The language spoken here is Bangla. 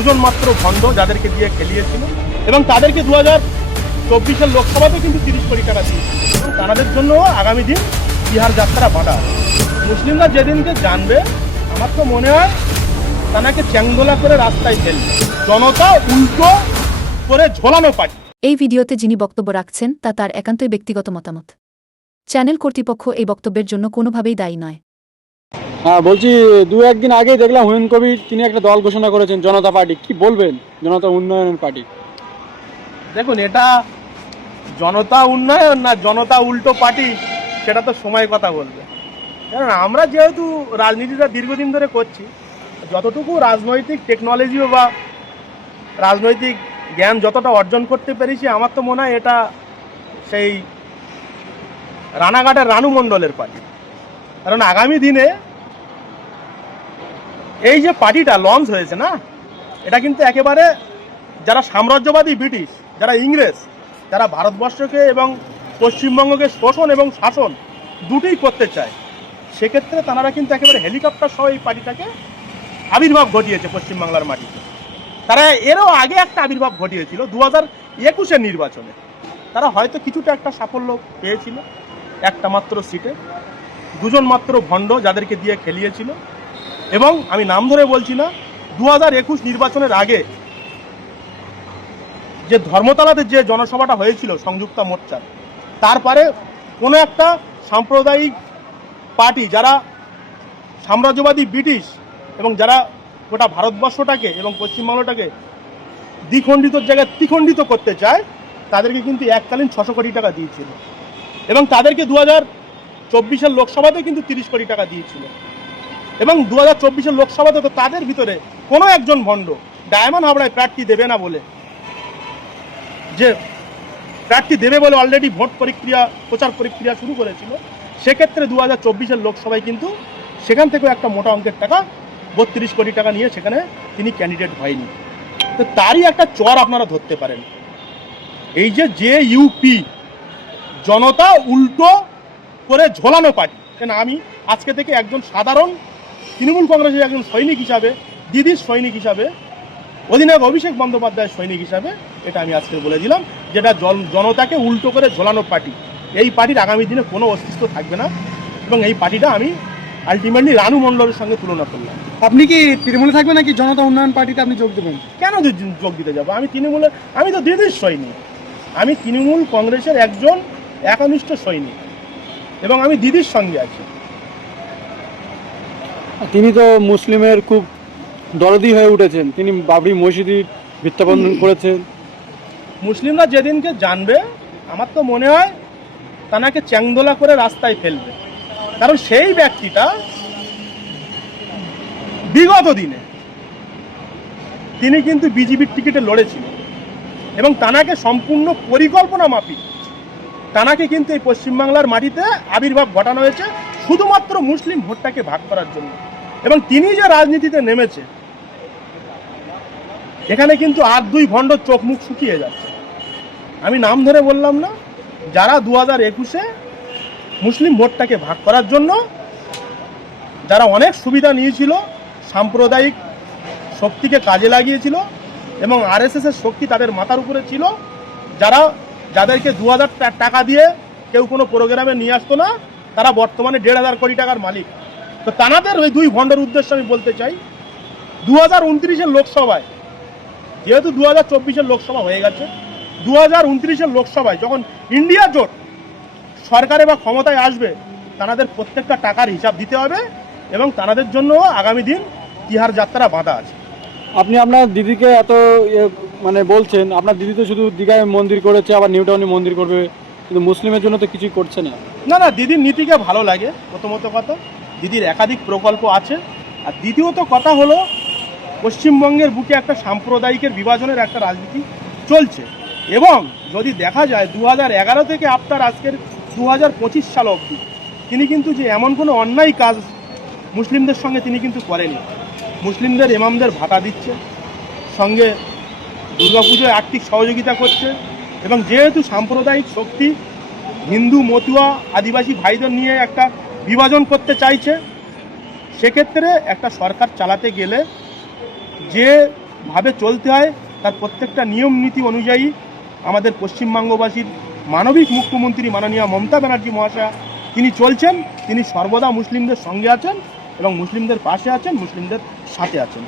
দুজন মাত্র ভণ্ড যাদেরকে দিয়ে খেলিয়েছিল এবং তাদেরকে 2024-এর লোকসভাতে কিন্তু 30 কোটি টাকা দিয়েছিল এবং তাদের জন্য আগামী দিন বিহার যাত্রা বাঁধা। মুসলিমরা যেদিনকে জানবে আমার তো মনে হয় তাকে চ্যাংদোলা করে রাস্তায় ফেলবে, জনতা উল্টো করে ঝোলানো পারে। এই ভিডিওতে যিনি বক্তব্য রাখছেন তা তার একান্তই ব্যক্তিগত মতামত। চ্যানেল কর্তৃপক্ষ এই বক্তব্যের জন্য কোনোভাবেই দায়ী নয়। হ্যাঁ, বলছি দু একদিন আগেই দেখলাম হুমায়ুন কবির তিনি একটা দল ঘোষণা করেছেন, জনতা পার্টি। কি বলবেন? জনতা উন্নয়ন পার্টি। দেখুন, এটা জনতা উন্নয়ন না জনতা উল্টো পার্টি সেটা তো সময় কথা বলবে। কারণ আমরা যেহেতু রাজনীতিটা দীর্ঘদিন ধরে করছি, যতটুকু রাজনৈতিক টেকনোলজি বা রাজনৈতিক জ্ঞান যতটা অর্জন করতে পেরেছি, আমার তো মনে হয় এটা সেই রানাঘাটের রানু মণ্ডলের পার্টি। কারণ আগামী দিনে এই যে পার্টিটা লঞ্চ হয়েছে না, এটা কিন্তু একেবারে যারা সাম্রাজ্যবাদী ব্রিটিশ, যারা ইংরেজ, যারা ভারতবর্ষকে এবং পশ্চিমবঙ্গকে শোষণ এবং শাসন দুটোই করতে চায়, সেক্ষেত্রে তারা কিন্তু একেবারে হেলিকপ্টার সহ এই পার্টিটাকে আবির্ভাব ঘটিয়েছে পশ্চিমবাংলার মাটিতে। তারা এরও আগে একটা আবির্ভাব ঘটিয়েছিল 2021-এর নির্বাচনে। তারা হয়তো কিছুটা একটা সাফল্য পেয়েছিল, একটা মাত্র সিটে দুজন মাত্র ভণ্ড যাদেরকে দিয়ে খেলিয়েছিল। এবং আমি নাম ধরে বলছি না, 2021 নির্বাচনের আগে যে ধর্মতলাতে যে জনসভাটা হয়েছিল সংযুক্ত মোর্চার, তারপরে কোনো একটা সাম্প্রদায়িক পার্টি যারা সাম্রাজ্যবাদী ব্রিটিশ এবং যারা গোটা ভারতবর্ষটাকে এবং পশ্চিমবাংলাটাকে দ্বিখণ্ডিত জায়গায় ত্রিখণ্ডিত করতে চায়, তাদেরকে কিন্তু এককালীন 600 কোটি টাকা দিয়েছিল এবং তাদেরকে 2024-এর লোকসভাতে কিন্তু 30 কোটি টাকা দিয়েছিল। এবং 2024-এর লোকসভাতে তো তাদের ভিতরে কোনো একজন ভণ্ড ডায়মন্ড হাবড়ায় প্রার্থী দেবে না বলে, যে প্রার্থী দেবে বলে অলরেডি ভোট প্রচার প্রক্রিয়া শুরু করেছিল, সেক্ষেত্রে 2024-এর লোকসভায় কিন্তু সেখান থেকেও একটা মোটা অঙ্কের টাকা 32 কোটি টাকা নিয়ে সেখানে তিনি ক্যান্ডিডেট হয়নি। তো তারই একটা চর আপনারা ধরতে পারেন। এই যে ইউপি জনতা উল্টো করে ঝোলানো পার্টি। কেন আমি আজকে থেকে একজন সাধারণ তৃণমূল কংগ্রেসের একজন সৈনিক হিসাবে, দিদির সৈনিক হিসাবে, অধিনায়ক অভিষেক বন্দ্যোপাধ্যায়ের সৈনিক হিসাবে এটা আমি আজকে বলে দিলাম, যেটা জনতাকে উল্টো করে ঝোলানো পার্টি। এই পার্টির আগামী দিনে কোনো অস্তিত্ব থাকবে না এবং এই পার্টিটা আমি আলটিমেটলি রানু মণ্ডলের সঙ্গে তুলনা করলাম। আপনি কি তৃণমূলে থাকবেন নাকি জনতা উন্নয়ন পার্টিতে আপনি যোগ দেবেন? কেন যোগ দিতে যাবো? আমি তো দিদির সৈনিক, আমি তৃণমূল কংগ্রেসের একজন একনিষ্ঠ সৈনিক এবং আমি দিদির সঙ্গে আছি। তিনি তো মুসলিমের খুব দরদি হয়ে উঠেছেন, তিনি বাবরি মসজিদের ভিত্তিবন্ধন করেছেন। মুসলিমরা যেদিনকে জানবে আমার তো মনে হয় তাকে চ্যাংদোলা করে রাস্তায় ফেলবে। কারণ সেই ব্যক্তিটা বিগত দিনে তিনি কিন্তু বিজেপির টিকিটে লড়েছিলেন এবং তাকে সম্পূর্ণ পরিকল্পনা মাফিক তাকে কিন্তু এই পশ্চিমবাংলার মাটিতে আবির্ভাব ঘটানো হয়েছে শুধুমাত্র মুসলিম ভোটটাকে ভাগ করার জন্য। এবং তিনি যে রাজনীতিতে নেমেছে, এখানে কিন্তু আর দুই ভণ্ড চোখ মুখ শুকিয়ে যাচ্ছে। আমি নাম ধরে বললাম না, যারা 2021-এ মুসলিম ভোটটাকে ভাগ করার জন্য যারা অনেক সুবিধা নিয়েছিল, সাম্প্রদায়িক শক্তিকে কাজে লাগিয়েছিল এবং আরএসএসের শক্তি তাদের মাথার উপরে ছিল, যাদেরকে 2000 টাকা দিয়ে কেউ কোনো প্রোগ্রামে নিয়ে আসতো না, তারা বর্তমানে 1500 কোটি টাকার মালিক। তো তাদের ওই দুই ভণ্ডের উদ্দেশ্যে আমি বলতে চাই, 2029-এর লোকসভায়, যেহেতু 2024-এর লোকসভা হয়ে গেছে, 2029-এর লোকসভায় যখন ইন্ডিয়া জোট সরকারে বা ক্ষমতায় আসবে, তাদের প্রত্যেকটা টাকার হিসাব দিতে হবে এবং তাদের জন্য আগামী দিন তিহার যাত্রা বাঁধা আছে। আপনি আপনার দিদিকে এত মানে বলছেন, আপনার দিদি তো শুধু দীঘায় মন্দির করেছে, আবার নিউ টাউনে মন্দির করবে, কিন্তু মুসলিমের জন্য তো কিছুই করছে না। না, দিদির নীতিকে ভালো লাগে। প্রথমত কথা, দিদির একাধিক প্রকল্প আছে। আর দ্বিতীয়ত কথা হলো, পশ্চিমবঙ্গের বুকে একটা সাম্প্রদায়িকের বিভাজনের একটা রাজনীতি চলছে এবং যদি দেখা যায় 2011 থেকে আপনার আজকের 2025 সাল অবধি তিনি কিন্তু যে এমন কোনো অন্যায় কাজ মুসলিমদের সঙ্গে তিনি কিন্তু করেনি। মুসলিমদের ইমামদের ভাতা দিচ্ছে, সঙ্গে দুর্গাপুজোয় আর্থিক সহযোগিতা করছে এবং যেহেতু সাম্প্রদায়িক শক্তি হিন্দু, মতুয়া, আদিবাসী ভাইদের নিয়ে একটা বিভাজন করতে চাইছে, সেক্ষেত্রে একটা সরকার চালাতে গেলে যে ভাবে চলতে হয়, তার প্রত্যেকটা নিয়ম নীতি অনুযায়ী আমাদের পশ্চিমবঙ্গবাসীর মানবিক মুখ্যমন্ত্রী মাননীয় মমতা ব্যানার্জি মহাশয়া তিনি চলছেন। তিনি সর্বদা মুসলিমদের সঙ্গে আছেন এবং মুসলিমদের পাশে আছেন, মুসলিমদের সাথে আছেন।